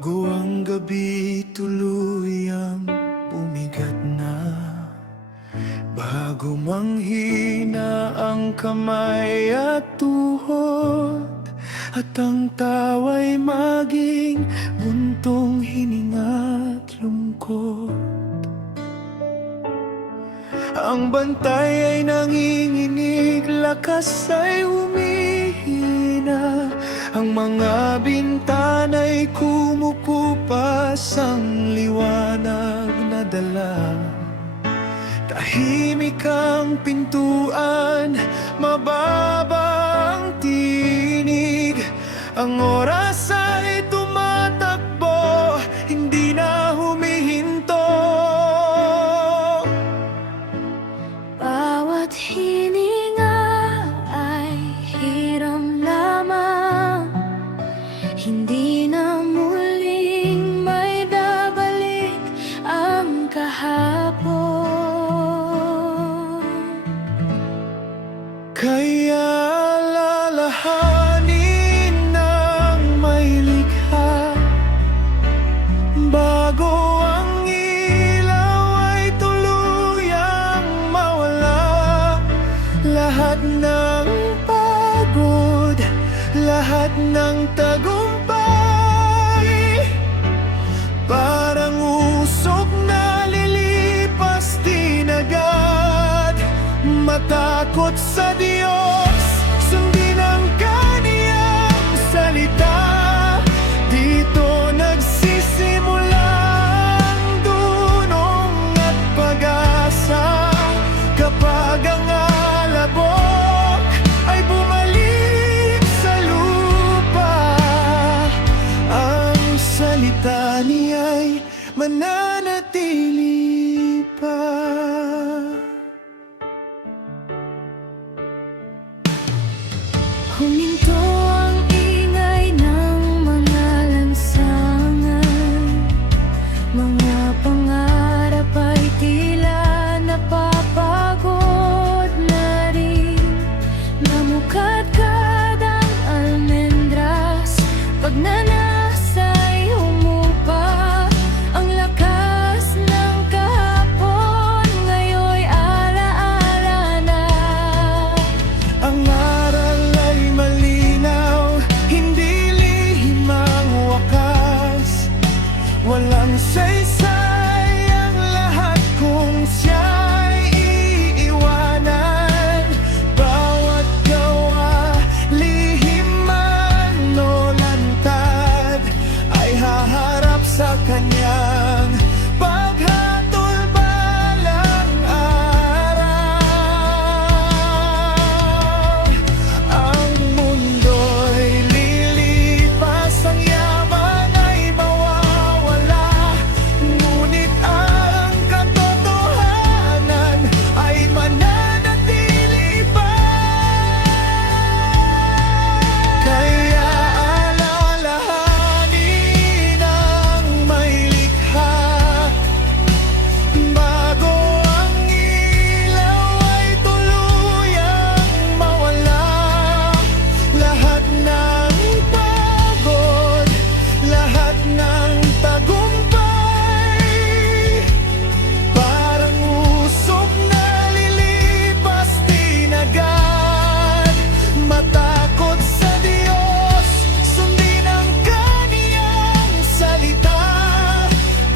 Bago ang gabi tuluyang bumigat na, bago manghina ang kamay at tuhod, at ang tawa'y maging buntong hininga't lungkot. Ang bantay ay nanginginig, lakas ay humihina, ang mga bintana'y kumukupas, ang liwanag na dala. Tahimik ang pintuan, mababa ang tinig, ang oras ay tumatakbo, hindi na humihinto. Bawat hininga ay hiram lamang, hindi na muling may babalik ang kahapon. Kaya lalahanin ng may likha, bago ang ilaw ay tuluyang mawala. Lahat ng pagod, lahat ng tagumpay, parang usok na lilipas din agad. Matakot sa Diyos, sundin ang kaniyang salita. Dito nagsisimula ang dunong at pag-asa. Kapag ang alabok ay bumalik sa lupa, ang salita niya'y mananatili pa. Huminto ang ingay ng mga lansangan, mga pangarap ay tila napapagod na rin. Namukadkad ang almendras, pag nanasa'y humupa. Ang lakas ng kahapon ngayon'y alaala na. Ang aral ay malinaw, hindi lihim ang wakas. Walang saysay ang lahat kung siya'y iiwanan. Bawat gawa, lihim man o lantad, ay haharap sa kanyang paghatol balang araw. Ang mundo'y lilipas, ang yaman ay mawawala, ngunit ang katotohanan ay mananatili pa. Kaya alalahanin ang may likha, bago ang ilaw ay tuluyang mawala. Lahat ng pagod, lahat ng tagumpay, parang usok na lilipas din agad. Matakot sa Diyos, sundin ang kaniyang salita.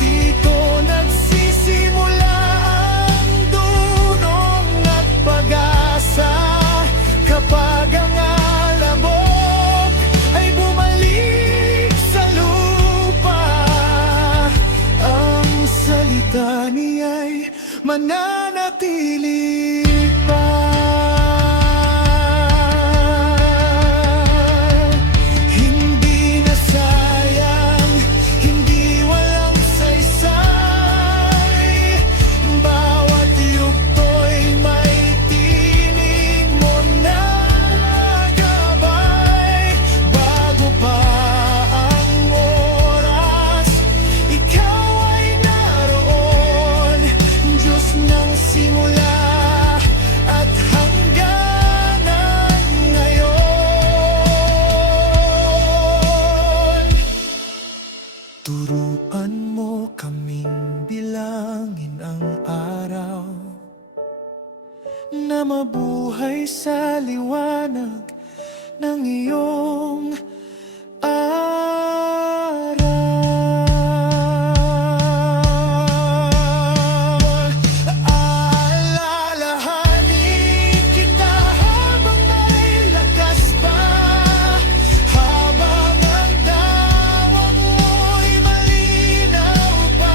Dito nagsisimula ang dunong at pag-asa. Kapag ang alabok ay bumalik sa lupa, ang salita niya'y mananatili pa. Hindi na sayang, hindi walang saysay, bawat yugto'y may tinig mo na gabay. Bago pa ang oras, ikaw ay naroon, Diyos ng simula. Turuan mo kaming bilangin ang araw na mabuhay sa liwanag ng iyong araw. Aalalahanin kita habang may lakas pa, habang ang dawang mo'y malinaw pa.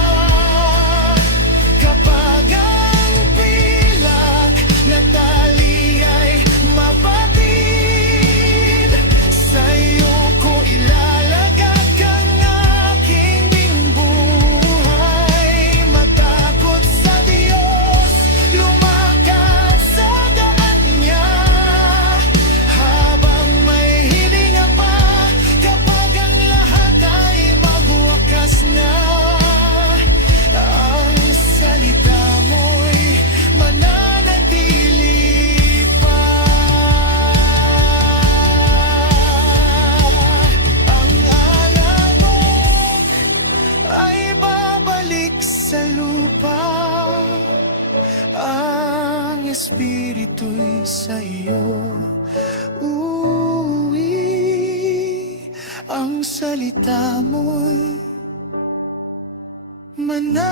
Kapag ang pilak na tali ay mapatid, sa'yo ko ilalagak ang aking buhay. Matakot sa Diyos, lumakad sa daan niya, habang may hininga pa. Kapag ang lahat ay magwakas na, ang salita mo'y mananatili pa. Ang alabok ay babalik sa lupa, ang espiritu'y sa iyo uuwi. Ang salita mo'y mananatili